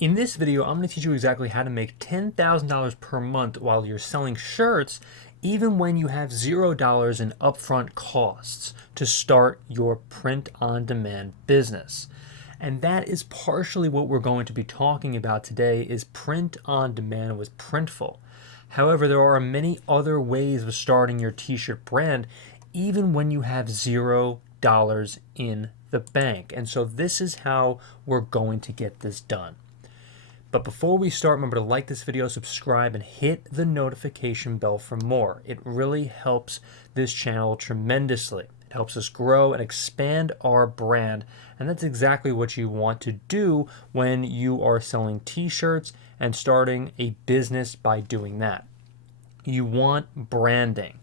In this video, I'm going to teach you exactly how to make $10,000 per month while you're selling shirts, even when you have $0 in upfront costs to start your print-on-demand business. And that is partially what we're going to be talking about today is print-on-demand with Printful. However, there are many other ways of starting your t-shirt brand, even when you have $0 in the bank. And so this is how we're going to get this done. But before we start, remember to like this video, subscribe, and hit the notification bell for more. It really helps this channel tremendously. It helps us grow and expand our brand, and that's exactly what you want to do when you are selling t-shirts and starting a business by doing that. You want branding.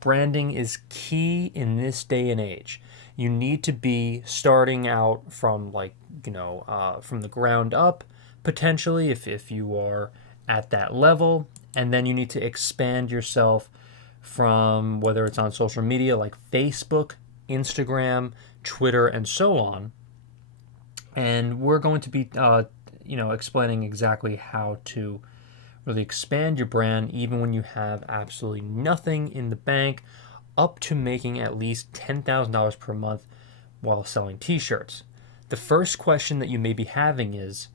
Branding is key in this day and age. You need to be starting out from from the ground up, potentially if you are at that level, and then you need to expand yourself from whether it's on social media like Facebook, Instagram, Twitter, and so on. And we're going to be explaining exactly how to really expand your brand even when you have absolutely nothing in the bank, up to making at least $10,000 per month while selling t-shirts. The first question that you may be having is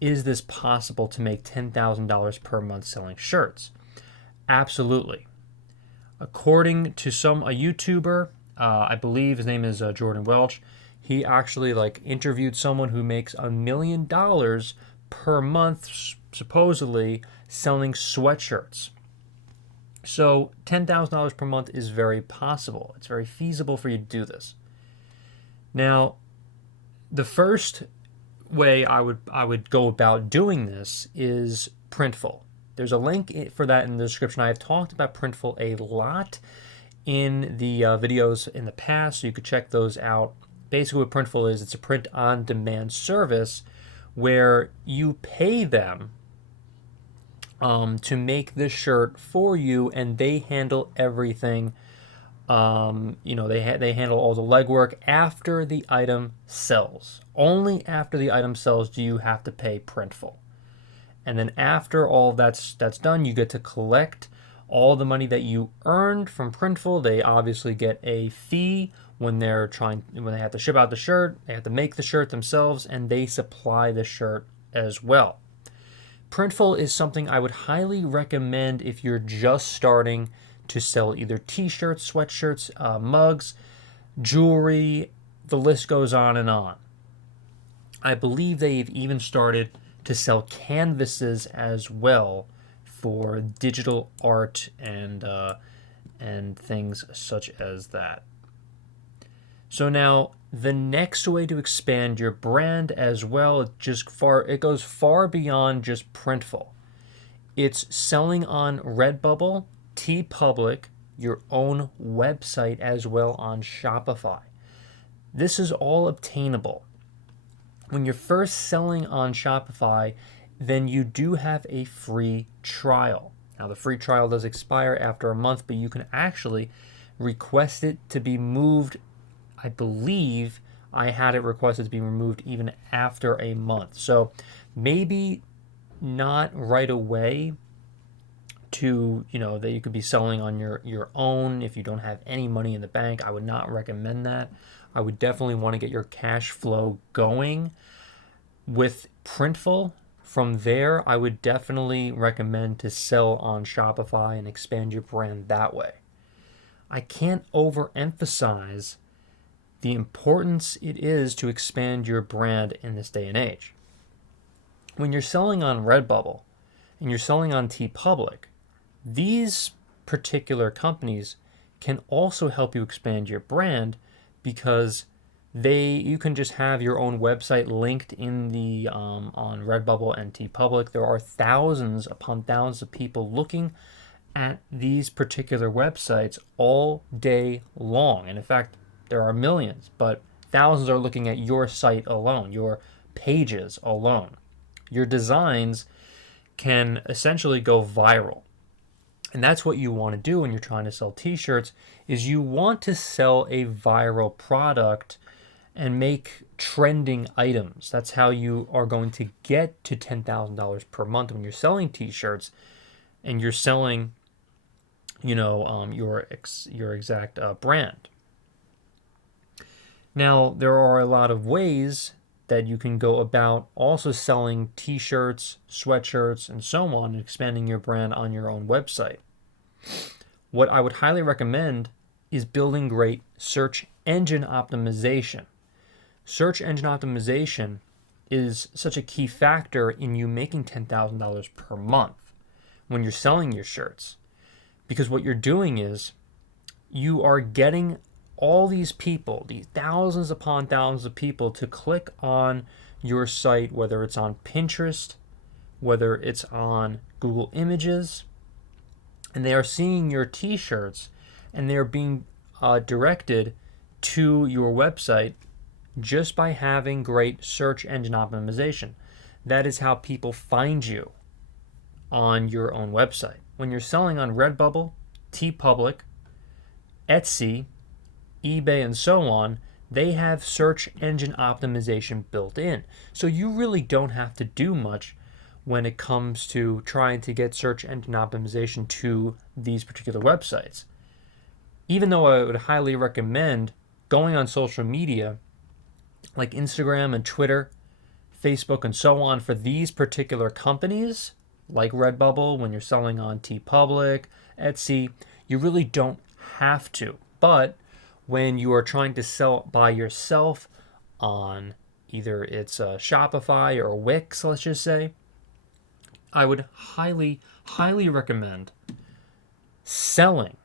this possible to make $10,000 per month selling shirts? Absolutely. According to a YouTuber, I believe his name is Jordan Welch, he actually interviewed someone who makes $1 million per month, supposedly selling sweatshirts. So $10,000 per month is very possible. It's very feasible for you to do this. Now, the first way I would go about doing this is Printful. There's a link for that in the description. I have talked about Printful a lot in the videos in the past, so you could check those out. Basically what Printful is, it's a print-on-demand service where you pay them to make this shirt for you, and they handle everything. They handle all the legwork after the item sells. Only after the item sells do you have to pay Printful. And then after all that's done, you get to collect all the money that you earned from Printful. They obviously get a fee when they have to ship out the shirt, they have to make the shirt themselves, and they supply the shirt as well. Printful is something I would highly recommend if you're just starting to sell either t-shirts, sweatshirts, mugs, jewelry, the list goes on and on. I believe they've even started to sell canvases as well for digital art and things such as that. So now the next way to expand your brand as well, it goes far beyond just Printful. It's selling on Redbubble, TeePublic, your own website as well on Shopify. This is all obtainable. When you're first selling on Shopify, then you do have a free trial. Now the free trial does expire after a month, but you can actually request it to be moved. I believe I had it requested to be removed even after a month. So maybe not right away that you could be selling on your own if you don't have any money in the bank. I would not recommend that. I would definitely want to get your cash flow going with Printful. From there, I would definitely recommend to sell on Shopify and expand your brand that way. I can't overemphasize the importance it is to expand your brand in this day and age. When you're selling on Redbubble and you're selling on TeePublic, these particular companies can also help you expand your brand because you can just have your own website linked in the on Redbubble and TeePublic. There are thousands upon thousands of people looking at these particular websites all day long. And in fact, there are millions, but thousands are looking at your site alone, your pages alone. Your designs can essentially go viral. And that's what you want to do when you're trying to sell t-shirts, is you want to sell a viral product and make trending items. That's how you are going to get to $10,000 per month when you're selling t-shirts and you're selling, your exact brand. Now, there are a lot of ways that you can go about also selling t-shirts, sweatshirts, and so on, and expanding your brand on your own website. What I would highly recommend is building great search engine optimization. Search engine optimization is such a key factor in you making $10,000 per month when you're selling your shirts. Because what you're doing is you are getting all these people, these thousands upon thousands of people, to click on your site, whether it's on Pinterest, whether it's on Google Images, and they are seeing your t-shirts and they're being directed to your website just by having great search engine optimization. That is how people find you on your own website. When you're selling on Redbubble, TeePublic, Etsy, eBay, and so on, they have search engine optimization built in. So you really don't have to do much when it comes to trying to get search engine optimization to these particular websites. Even though I would highly recommend going on social media like Instagram and Twitter, Facebook, and so on for these particular companies, like Redbubble, when you're selling on TeePublic, Etsy, you really don't have to. But when you are trying to sell by yourself on either it's Shopify or Wix, let's just say, I would highly, highly recommend selling,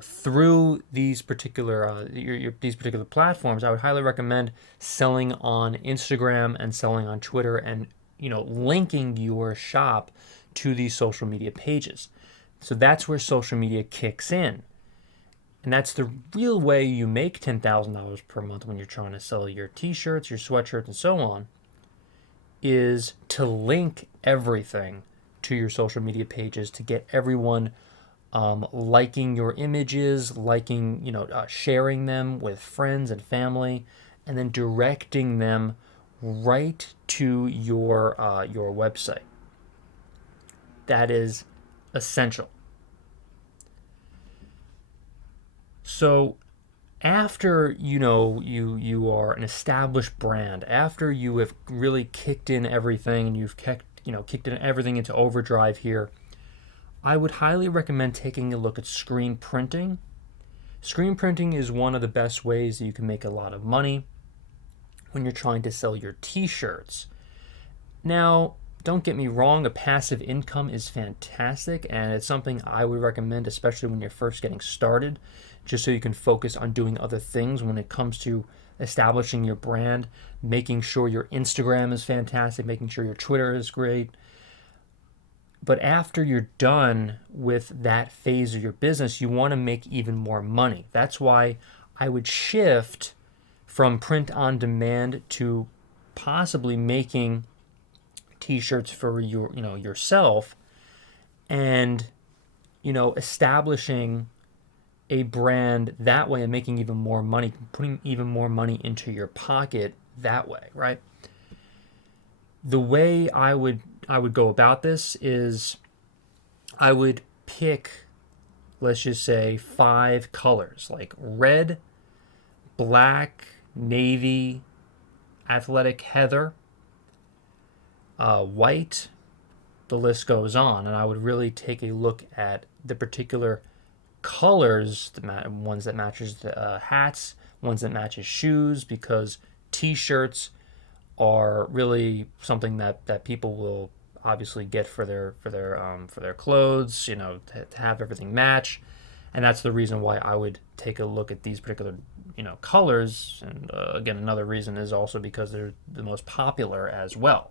through these particular these particular platforms. I would highly recommend selling on Instagram and selling on Twitter, and linking your shop to these social media pages. So that's where social media kicks in. And that's the real way you make $10,000 per month when you're trying to sell your t-shirts, your sweatshirts, and so on, is to link everything to your social media pages to get everyone liking your images, sharing them with friends and family, and then directing them right to your website. That is essential. So after you are an established brand, after you have really kicked in everything and you've kicked in everything into overdrive here, I would highly recommend taking a look at screen printing. Screen printing is one of the best ways that you can make a lot of money when you're trying to sell your t-shirts. Now, don't get me wrong, a passive income is fantastic, and it's something I would recommend, especially when you're first getting started, just so you can focus on doing other things when it comes to establishing your brand, making sure your Instagram is fantastic, making sure your Twitter is great. But after you're done with that phase of your business, you want to make even more money. That's why I would shift from print on demand to possibly making t-shirts for yourself, and establishing a brand that way and making even more money, putting even more money into your pocket that way, right? The way I would go about this is I would pick, let's just say, 5 colors, like red, black, navy, athletic heather, white, the list goes on. And I would really take a look at the particular colors, ones that matches the hats, ones that matches shoes, because t-shirts are really something that people will obviously get for their clothes, to have everything match. And that's the reason why I would take a look at these particular colors. And again, another reason is also because they're the most popular as well.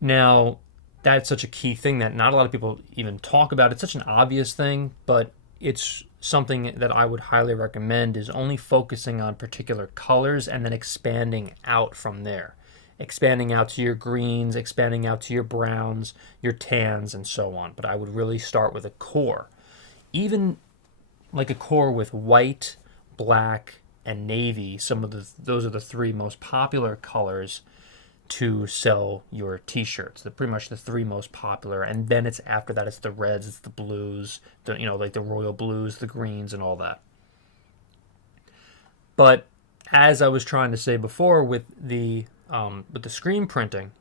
Now, that's such a key thing that not a lot of people even talk about. It's such an obvious thing, but it's something that I would highly recommend, is only focusing on particular colors and then expanding out from there. Expanding out to your greens, expanding out to your browns, your tans, and so on. But I would really start with a core. Even like a core with white, black, and navy. Those are the three most popular colors to sell your t-shirts. They're pretty much the three most popular, and then it's after that it's the reds, it's the blues, like the royal blues, the greens, and all that. But as I was trying to say before, with the screen printing,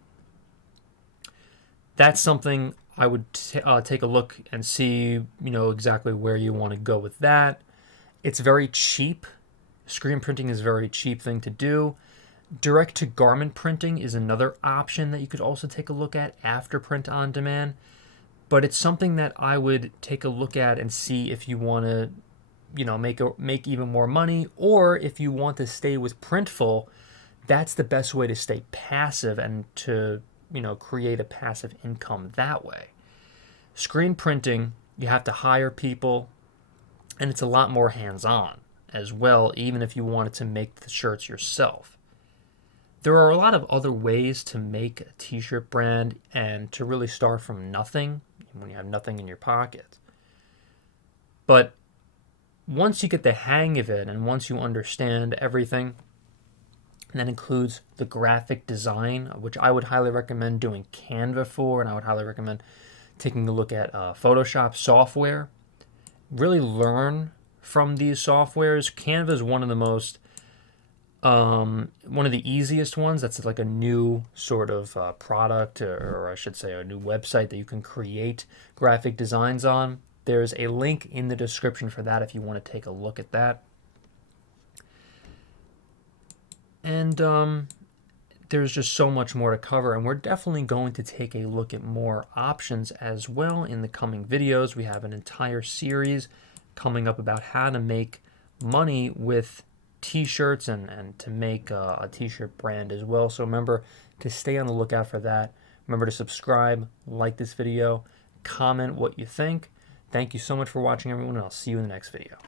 that's something I would take a look and see, exactly where you want to go with that. It's very cheap. Screen printing is a very cheap thing to do. Direct to garment printing is another option that you could also take a look at after print on demand. But it's something that I would take a look at and see if you want to, make even more money, or if you want to stay with Printful. That's the best way to stay passive and to, create a passive income that way. Screen printing, you have to hire people, and it's a lot more hands-on as well, even if you wanted to make the shirts yourself. There are a lot of other ways to make a t-shirt brand and to really start from nothing when you have nothing in your pocket. But once you get the hang of it and once you understand everything, and that includes the graphic design, which I would highly recommend doing Canva for, and I would highly recommend taking a look at Photoshop software. Really learn from these softwares. Canva is one of the easiest ones. That's like a new sort of product, or I should say a new website that you can create graphic designs on. There's a link in the description for that if you want to take a look at that. And there's just so much more to cover, and we're definitely going to take a look at more options as well in the coming videos. We have an entire series coming up about how to make money with t-shirts and to make a t-shirt brand as well. So remember to stay on the lookout for that. Remember to subscribe, like this video, comment what you think. Thank you so much for watching, everyone, and I'll see you in the next video.